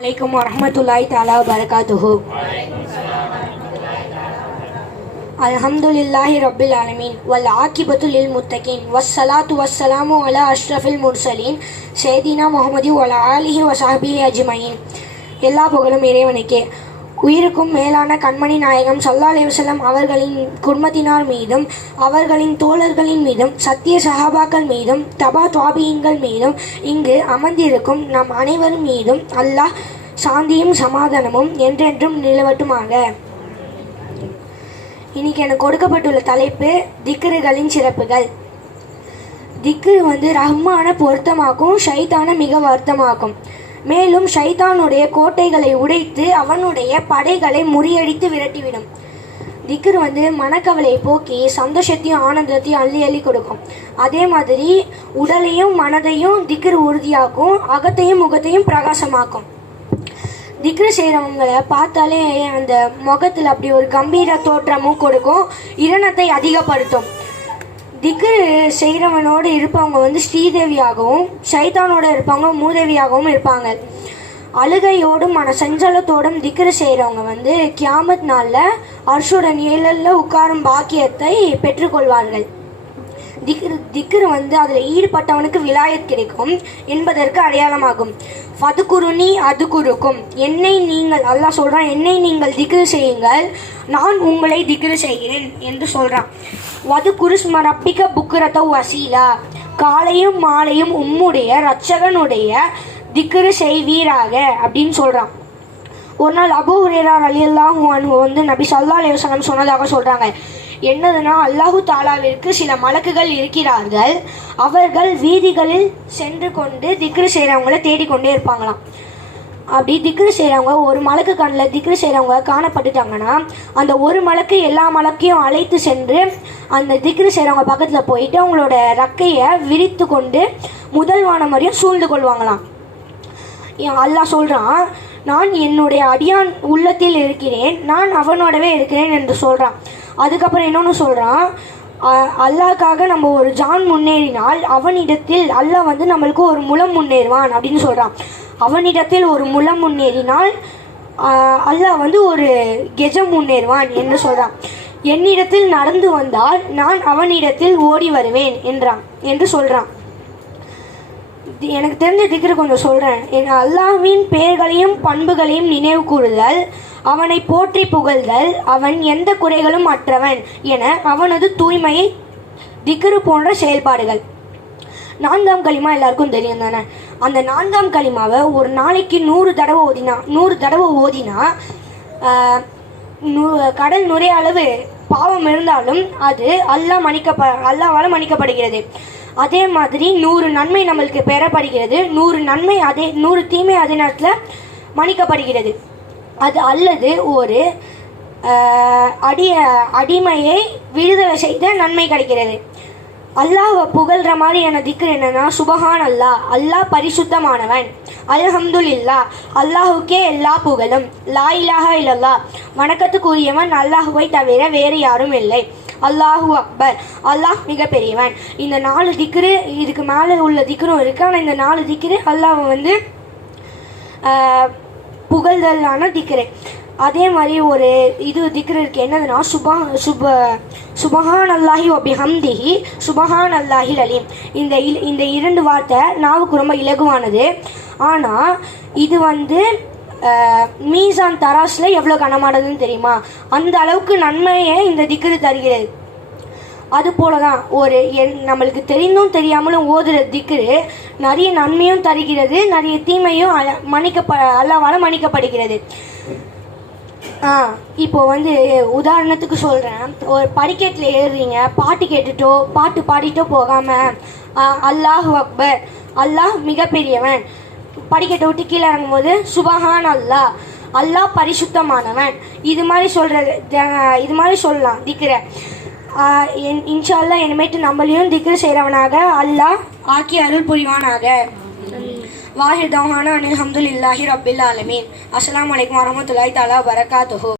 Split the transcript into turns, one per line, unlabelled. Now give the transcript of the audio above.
அலைக்கும் வரமத்துல்லாய் தாலா வரகாத்துஹு அல்ஹம்துலில்லாஹி ரப்பில் ஆலமீன். வல் ஆக்கிபத்து லில் முத்தகீன். வஸ்ஸலாத்து வஸ்ஸலாமு அலா அஷ்ரஃபில் முர்சலீன். சேதினா முகமது வல ஆலிஹி வசாபி அஜ்மயின். எல்லா புகழும் இறைவனுக்கே. உயிருக்கும் மேலான கண்மணி நாயகம் சல்லா அலைவசல்லம் அவர்களின் குடும்பத்தினார் மீதும் அவர்களின் தோழர்களின் மீதும் சத்திய சஹாபாக்கள் மீதும் தபா துவாபியங்கள் மீதும் இங்கு அமர்ந்திருக்கும் நம் அனைவரும் மீதும் அல்லாஹ் சாந்தியும் சமாதானமும் என்றென்றும் நிலவட்டுமாக. இன்னைக்கு எனக்கு கொடுக்கப்பட்டுள்ள தலைப்பு திக்ருகளின் சிறப்புகள். திக்ரு வந்து ரஹ்மான பொருத்தமாக்கும் ஷைத்தான மிக வருத்தமாக்கும். மேலும் ஷைதானுடைய கோட்டைகளை உடைத்து அவனுடைய படைகளை முறியடித்து விரட்டிவிடும். திக்ரு வந்து மனக்கவலையை போக்கி சந்தோஷத்தையும் ஆனந்தத்தையும் அள்ளி அள்ளி கொடுக்கும். அதே மாதிரி உடலையும் மனதையும் திக்ரு உறுதியாக்கும் அகத்தையும் முகத்தையும் பிரகாசமாக்கும். திக்ரு செய்கிறவங்களை பார்த்தாலே அந்த முகத்தில் அப்படி ஒரு கம்பீர தோற்றமும் கொடுக்கும் இரணத்தை அதிகப்படுத்தும். திக்ரு செய்கிறவனோடு இருப்பவங்க வந்து ஸ்ரீதேவியாகவும் சைத்தானோட இருப்பவங்க மூதேவியாகவும் இருப்பாங்க. அழுகையோடும் மன சஞ்சலத்தோடும் திக்ரு செய்கிறவங்க வந்து கியாமத் நாளில் அர்ஷுடன் ஏழல்ல உட்காரும் பாக்கியத்தை பெற்றுக்கொள்வார்கள். திக்ரு திக்ரு வந்து அதில் ஈடுபட்டவனுக்கு விலாயத் கிடைக்கும் என்பதற்கு அடையாளமாகும். ஃபதுகுருனி அதுகுருக்கும் என்னை நீங்கள் அல்லாஹ் சொல்கிறான் என்னை நீங்கள் திக்ரு செய்யுங்கள் நான் உங்களை திக்ரு செய்கிறேன் என்று சொல்கிறான் வது குருஸ்ம ரப்பிக்க புக்குரத்த வசீலா. காலையும் மாலையும் உம்முடைய ரட்சகனுடைய திக்ரு செய்வீராக அப்படின்னு சொல்கிறான் ஒரு நாள் அபு ஹுரேரா அலியல்லாஹு வந்து நபி சல்லா லேசனம் சொன்னதாக சொல்கிறாங்க என்னதுன்னா அல்லாஹு தாலாவிற்கு சில மலக்குகள் இருக்கிறார்கள். அவர்கள் வீதிகளில் சென்று கொண்டு திக்ரு செய்கிறவங்கள தேடிக்கொண்டே இருப்பாங்களாம். அப்படி திக்ரு செய்கிறவங்க ஒரு மலக்கு கண்ணில் திக்ரு செய்கிறவங்க காணப்பட்டுட்டாங்கன்னா அந்த ஒரு மலக்கு எல்லா மலக்கையும் அழைத்து சென்று அந்த திக்ரு செய்கிறவங்க பக்கத்தில் போயிட்டு அவங்களோட ரக்கையை விரித்து கொண்டு முதல் வானம் வரையும் சூழ்ந்து கொள்வாங்களாம். என் அல்லாஹ் சொல்கிறான் நான் என்னுடைய அடியான் உள்ளத்தில் இருக்கிறேன் நான் அவனோடவே இருக்கிறேன் என்று சொல்கிறான் அதுக்கப்புறம் இன்னொன்று சொல்கிறான் அல்லாக்காக நம்ம ஒரு ஜான் முன்னேறினால் அவனிடத்தில் அல்லாஹ் வந்து நம்மளுக்கு ஒரு முலம் முன்னேறுவான் அப்படின்னு சொல்கிறான் அவனிடத்தில் ஒரு முலம் முன்னேறினால் அல்லாஹ் வந்து ஒரு கெஜம் முன்னேறுவான் என்று சொல்கிறான் என்னிடத்தில் நடந்து வந்தால் நான் அவனிடத்தில் ஓடி வருவேன் என்றான் என்று சொல்கிறான் எனக்கு தெரிஞ்ச திக்ரு கொஞ்சம் சொல்கிறேன் என் அல்லாஹ்வின் பெயர்களையும் பண்புகளையும் நினைவு கூறுதல் அவனை போற்றி புகழ்தல் அவன் எந்த குறைகளும் அற்றவன் என அவனது தூய்மையை திக்ரு போன்ற செயல்பாடுகள். நான்காம் களிமா எல்லாருக்கும் தெரியும் தானே? அந்த நான்காம் களிமாவை ஒரு நாளைக்கு நூறு தடவை ஓதினா நூறு தடவை ஓதினா நூ கடல் நுரைய அளவு பாவம் இருந்தாலும் அது அல்லாஹ் மன்னிக்கப்ப அல்லாவால் மன்னிக்கப்படுகிறது. அதே மாதிரி நூறு நன்மை நம்மளுக்கு பெறப்படுகிறது. நூறு நன்மை அதே நூறு தீமை அதே நேரத்தில் மன்னிக்கப்படுகிறது. அது அல்லது ஒரு அடி அடிய அடிமையை விடுதலை செய்த நன்மை கிடைக்கிறது. அல்லாஹ்வை புகழ்ற மாதிரியான திக்ர் என்னன்னா சுபஹான் அல்லாஹ் அல்லாஹ் பரிசுத்தமானவன். அல்ஹம்துலில்லா அல்லாஹுக்கே எல்லா புகழும். லா இலாஹா இல்லல்லா வணக்கத்துக்குரியவன் அல்லாஹுவை தவிர வேறு யாரும் இல்லை. அல்லாஹு அக்பர் அல்லாஹ் மிகப்பெரியவன். இந்த நாலு திக்ரு இதுக்கு மேலே உள்ள திக்ரும் இருக்கு. ஆனால் இந்த நாலு திக்ரு அல்லாஹ் வந்து புகழ்தலான திக்ரு. அதே மாதிரி ஒரு இது திக்ரு இருக்கு. என்னதுன்னா சுபா சுப சுபஹான் அல்லாஹி ஒபிஹம்திஹி சுபஹான் அல்லாஹி அலீம் இந்த இல்- இந்த இரண்டு வார்த்தை நாவுக்கு ரொம்ப இலகுவானது. ஆனால் இது வந்து மீசான் தராஸில் எவ்வளோ கனமானதுன்னு தெரியுமா? அந்த அளவுக்கு நன்மையை இந்த திக்ரு தருகிறது. அது போல தான் ஒரு என் நம்மளுக்கு தெரிந்தும் தெரியாமலும் ஓதுற திக்ரு நிறைய நன்மையும் தருகிறது நிறைய தீமையும் மன்னிக்கப்ப அல்லாவால் மன்னிக்கப்படுகிறது. இப்போ வந்து உதாரணத்துக்கு சொல்கிறேன் ஒரு படிக்கட்டில் ஏறுறீங்க பாட்டு கேட்டுட்டோ பாட்டு பாடிட்டோ போகாமல் அல்லாஹ் அக்பர் அல்லாஹ் மிகப்பெரியவன். படிக்கட்டை விட்டு கீழே இறங்கும்போது சுபஹான் அல்லாஹ் அல்லாஹ் பரிசுத்தமானவன். இது மாதிரி சொல்கிறது இது மாதிரி சொல்லலாம் திக்கிற இன்ஷா அல்லாஹ் இனிமேட்டு நம்மளையும் திக்கிற செய்கிறவனாக அல்லாஹ் ஆக்கி அருள் புரிவானாக. வாஹிர் தௌஹானா அனில் அஹமதுல்லாஹி ரபில் ஆலமீன். அஸ்லாம் வலைக்கம் வரமத்துல்லாய் தாலா வரகாத்துஹோ